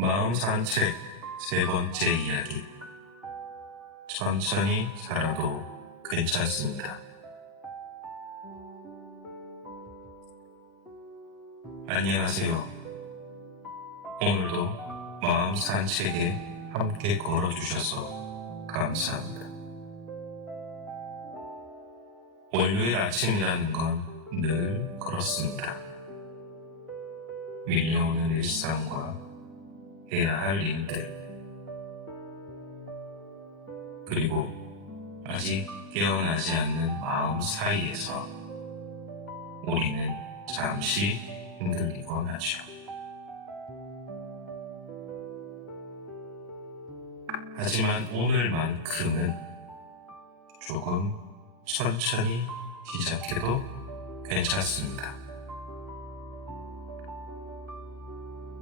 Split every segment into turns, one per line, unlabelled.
마음 산책 세 번째 이야기. 천천히 살아도 괜찮습니다. 안녕하세요. 오늘도 마음 산책에 함께 걸어주셔서 감사합니다. 월요일 아침이라는 건 늘 그렇습니다. 밀려오는 일상과 해야 할 일들, 그리고 아직 깨어나지 않는 마음 사이에서 우리는 잠시 흔들리곤 하죠. 하지만 오늘만큼은 조금 천천히 시작해도 괜찮습니다.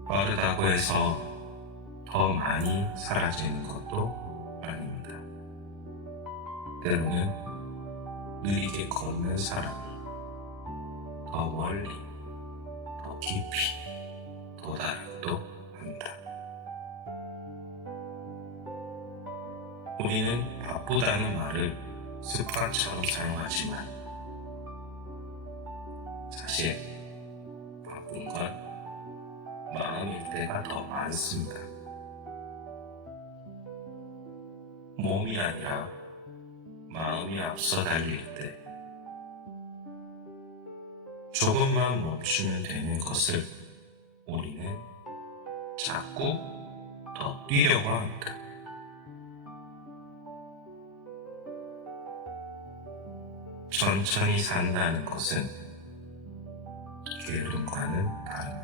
빠르다고 해서 더 많이 사라지는 것도 아닙니다. 때로는 느리게 걷는 사람이 더 멀리, 더 깊이 도달하기도 합니다. 우리는 바쁘다는 말을 습관처럼 사용하지만 사실 바쁜 건 마음일 때가 더 많습니다. 몸이 아니라 마음이 앞서 달릴 때 조금만 멈추면 되는 것을 우리는 자꾸 더 뛰려고 합니다. 천천히 산다는 것은 게으름과는 다릅니다.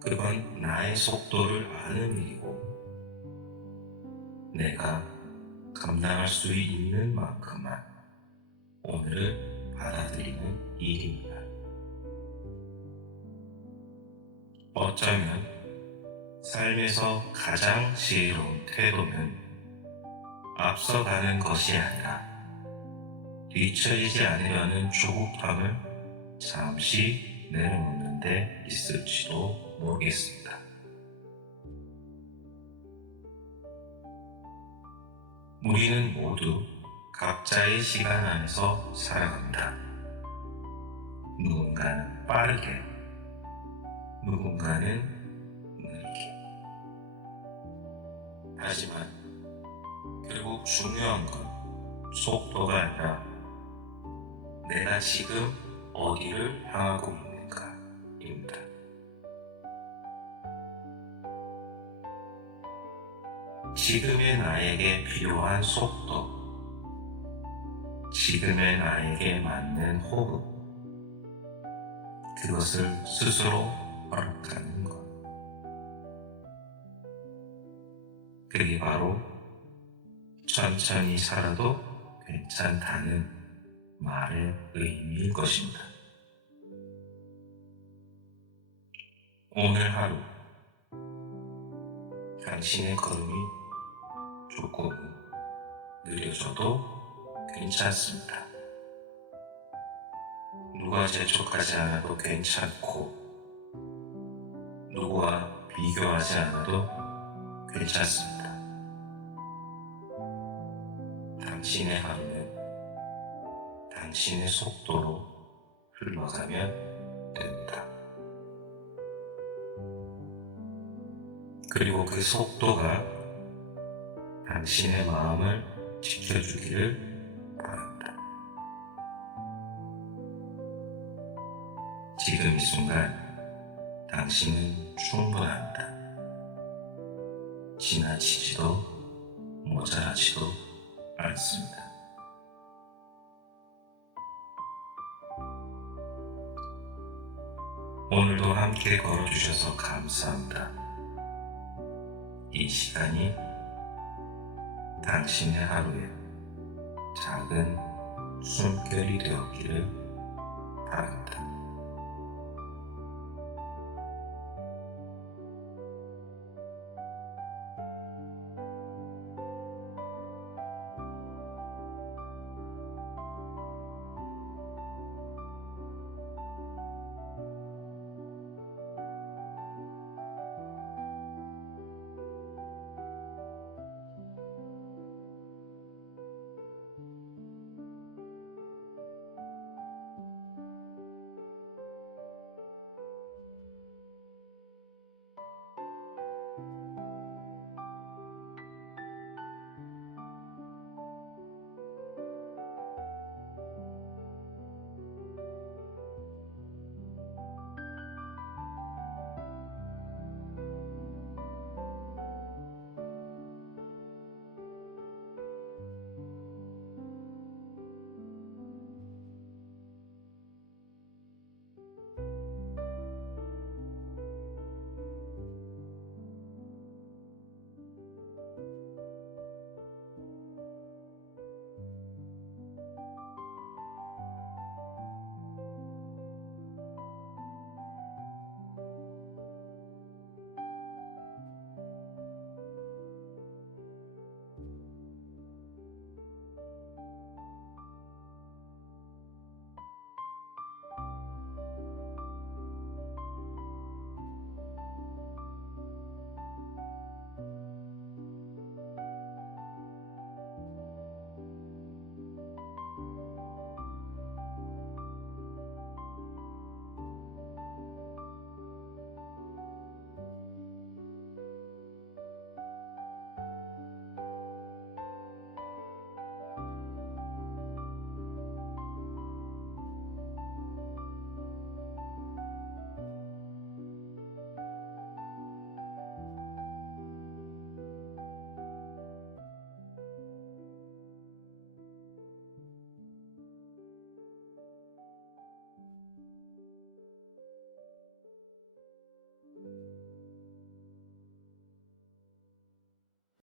그건 나의 속도를 아는 일이고, 내가 감당할 수 있는 만큼만 오늘을 받아들이는 일입니다. 어쩌면 삶에서 가장 지혜로운 태도는 앞서가는 것이 아니라 뒤처지지 않으려는 조급함을 잠시 내려놓는 데 있을지도 모르겠습니다. 우리는 모두 각자의 시간 안에서 살아갑니다. 누군가는 빠르게, 누군가는 느리게. 하지만 결국 중요한 건 속도가 아니라 내가 지금 어디를 향하고 있는가입니다. 지금의 나에게 필요한 속도, 지금의 나에게 맞는 호흡, 그것을 스스로 허락하는 것. 그게 바로 천천히 살아도 괜찮다는 말의 의미일 것입니다. 오늘 하루 당신의 걸음이 조금 느려져도 괜찮습니다. 누가 재촉하지 않아도 괜찮고 누구와 비교하지 않아도 괜찮습니다. 당신의 하루는 당신의 속도로 흘러가면 됩니다. 그리고 그 속도가 당신의 마음을 지켜주기를 바랍니다. 지금 이 순간 당신은 충분합니다. 지나치지도 모자라지도 않습니다. 오늘도 함께 걸어주셔서 감사합니다. 이 시간이 당신의 하루에 작은 숨결이 되었기를 바랍니다.